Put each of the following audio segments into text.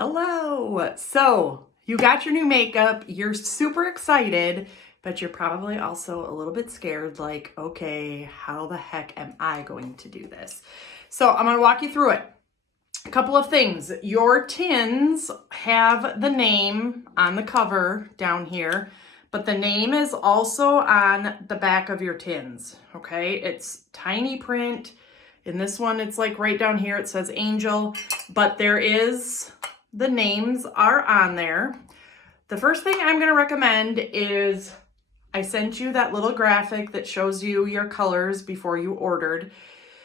Hello! So, you got your new makeup, you're super excited, but you're probably also a little bit scared, like, okay, how the heck am I going to do this? So, I'm gonna walk you through it. A couple of things. Your tins have the name on the cover down here, but the name is also on the back of your tins, okay? It's tiny print. In this one, it's like right down here, it says Angel, but the names are on there. The first thing I'm going to recommend is I sent you that little graphic that shows you your colors before you ordered.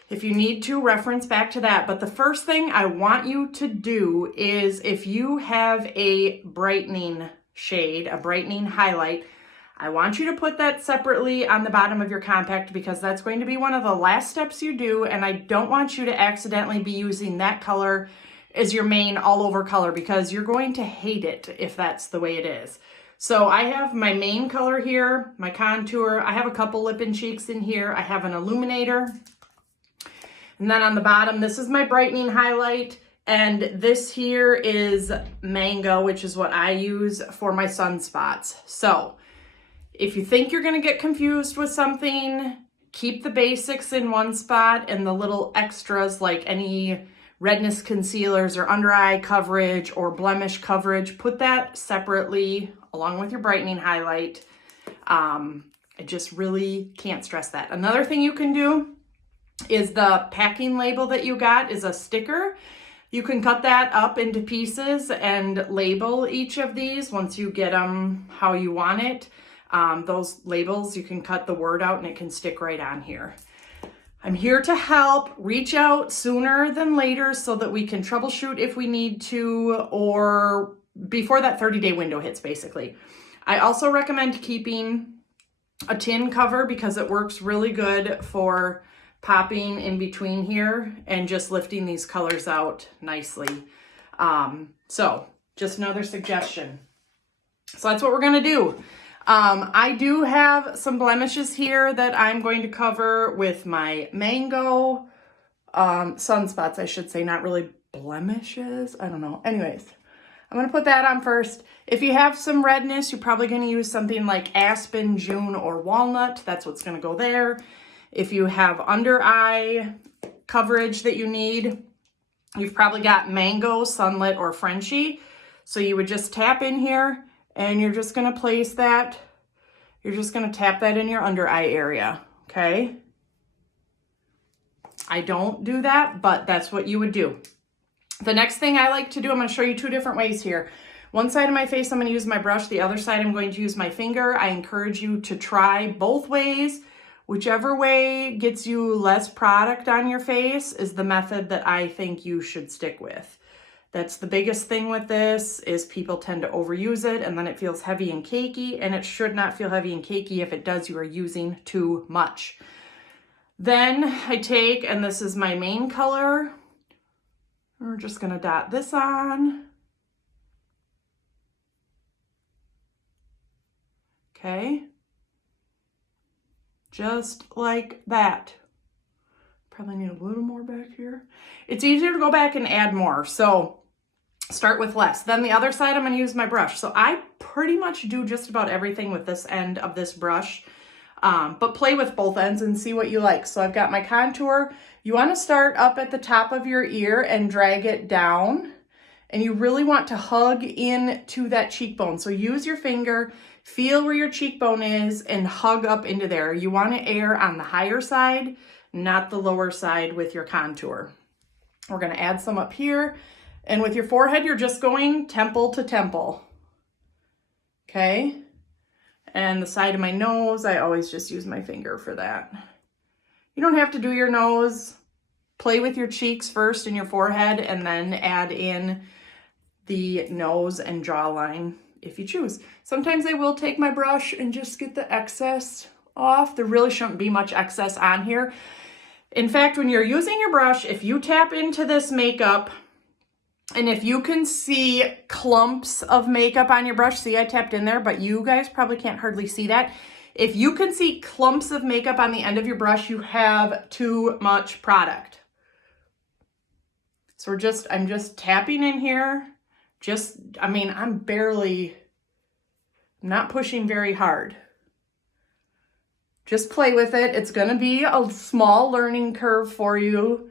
If you need to, reference back to that. But the first thing I want you to do is if you have a brightening shade, a brightening highlight, I want you to put that separately on the bottom of your compact because that's going to be one of the last steps you do. And I don't want you to accidentally be using that color is your main all over color because you're going to hate it if that's the way it is. So I have my main color here, my contour. I have a couple lip and cheeks in here. I have an illuminator. And then on the bottom, this is my brightening highlight. And this here is Mango, which is what I use for my sunspots. So if you think you're gonna get confused with something, keep the basics in one spot and the little extras like any redness concealers or under eye coverage or blemish coverage, put that separately along with your brightening highlight. I just really can't stress that. Another thing you can do is the packing label that you got is a sticker. You can cut that up into pieces and label each of these once you get them how you want it. Those labels, you can cut the word out and it can stick right on here. I'm here to help. Reach out sooner than later so that we can troubleshoot if we need to or before that 30-day window hits, basically. I also recommend keeping a tin cover because it works really good for popping in between here and just lifting these colors out nicely. So just another suggestion. So that's what we're gonna do. I do have some blemishes here that I'm going to cover with my Mango sunspots, I should say, not really blemishes. I don't know. Anyways, I'm going to put that on first. If you have some redness, you're probably going to use something like Aspen, June, or Walnut. That's what's going to go there. If you have under eye coverage that you need, you've probably got Mango, Sunlit, or Frenchie. So you would just tap in here. And you're just going to place that, you're just going to tap that in your under eye area, okay? I don't do that, but that's what you would do. The next thing I like to do, I'm going to show you two different ways here. One side of my face, I'm going to use my brush. The other side, I'm going to use my finger. I encourage you to try both ways. Whichever way gets you less product on your face is the method that I think you should stick with. That's the biggest thing with this is people tend to overuse it and then it feels heavy and cakey, and it should not feel heavy and cakey. If it does, you are using too much. Then I take, and this is my main color. We're just gonna dot this on. Okay. Just like that. Probably need a little more back here. It's easier to go back and add more. So start with less. Then the other side, I'm going to use my brush. So I pretty much do just about everything with this end of this brush, but play with both ends and see what you like. So I've got my contour. You want to start up at the top of your ear and drag it down. And you really want to hug in to that cheekbone. So use your finger, feel where your cheekbone is and hug up into there. You want to err on the higher side, not the lower side with your contour. We're going to add some up here. And with your forehead, you're just going temple to temple. Okay? And the side of my nose, I always just use my finger for that. You don't have to do your nose. Play with your cheeks first and your forehead, and then add in the nose and jawline if you choose. Sometimes I will take my brush and just get the excess off. There really shouldn't be much excess on here. In fact, when you're using your brush, if you tap into this makeup, and if you can see clumps of makeup on your brush, see I tapped in there, but you guys probably can't hardly see that. If you can see clumps of makeup on the end of your brush, you have too much product. So I'm just tapping in here Just, I mean, I'm not pushing very hard. Just play with it. It's going to be a small learning curve for you.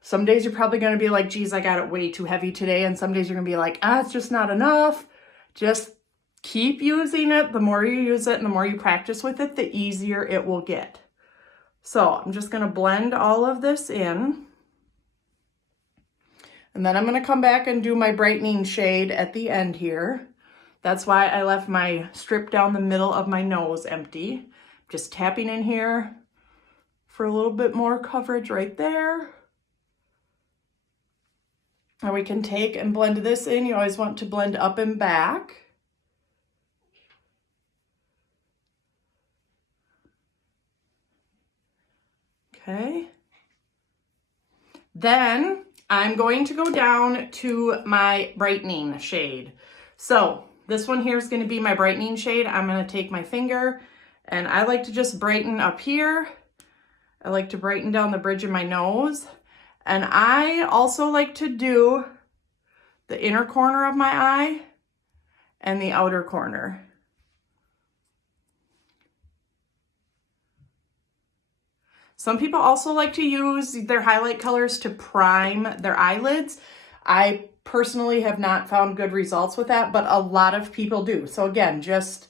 Some days you're probably going to be like, geez, I got it way too heavy today. And some days you're going to be like, it's just not enough. Just keep using it. The more you use it and the more you practice with it, the easier it will get. So I'm just going to blend all of this in. And then I'm going to come back and do my brightening shade at the end here. That's why I left my strip down the middle of my nose empty. Just tapping in here for a little bit more coverage right there. And we can take and blend this in. You always want to blend up and back. Okay. Then I'm going to go down to my brightening shade. So this one here is going to be my brightening shade. I'm going to take my finger and I like to just brighten up here. I like to brighten down the bridge of my nose. And I also like to do the inner corner of my eye and the outer corner. Some people also like to use their highlight colors to prime their eyelids. I personally have not found good results with that, but a lot of people do. So again, just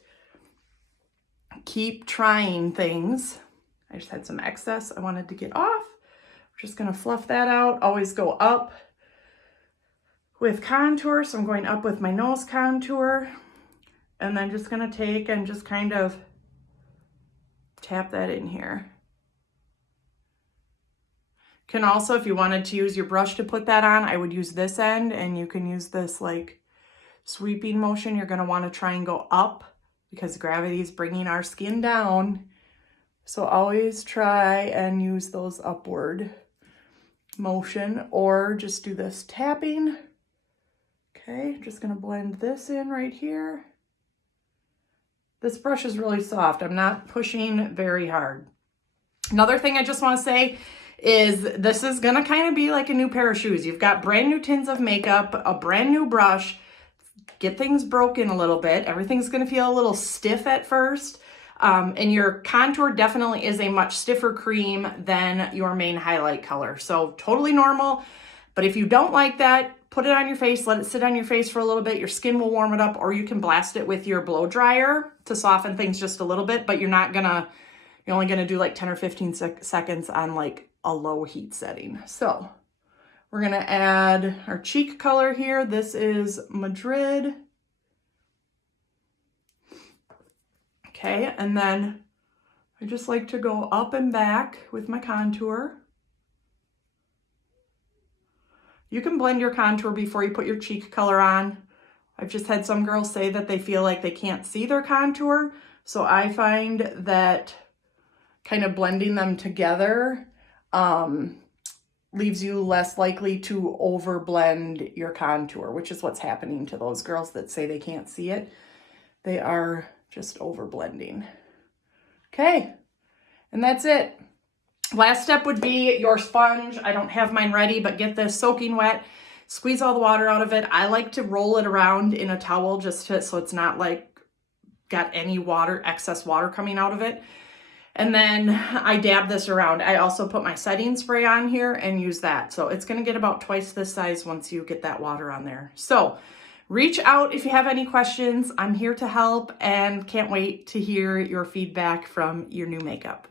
keep trying things. I just had some excess I wanted to get off. I'm just gonna fluff that out. Always go up with contour. So I'm going up with my nose contour and then just gonna take and just kind of tap that in here. Can also, if you wanted to use your brush to put that on, I would use this end, and you can use this like sweeping motion. You're gonna wanna try and go up because gravity is bringing our skin down. So always try and use those upward motion, or just do this tapping. Okay, just gonna blend this in right here. This brush is really soft. I'm not pushing very hard. Another thing I just wanna say is this is gonna kind of be like a new pair of shoes. You've got brand new tins of makeup, a brand new brush. Get things broken a little bit. Everything's gonna feel a little stiff at first. And your contour definitely is a much stiffer cream than your main highlight color. So totally normal. But if you don't like that, put it on your face, let it sit on your face for a little bit. Your skin will warm it up, or you can blast it with your blow dryer to soften things just a little bit, but you're only gonna do like 10 or 15 seconds on like a low heat setting. So we're gonna add our cheek color here. This is Madrid. Okay, and then I just like to go up and back with my contour. You can blend your contour before you put your cheek color on. I've just had some girls say that they feel like they can't see their contour. So I find that kind of blending them together leaves you less likely to over blend your contour, which is what's happening to those girls that say they can't see it. They are just over blending. Okay, and that's it. Last step would be your sponge. I don't have mine ready, but get this soaking wet. Squeeze all the water out of it. I like to roll it around in a towel so it's not like got any excess water coming out of it. And then I dab this around. I also put my setting spray on here and use that. So it's gonna get about twice this size once you get that water on there. So reach out if you have any questions. I'm here to help and can't wait to hear your feedback from your new makeup.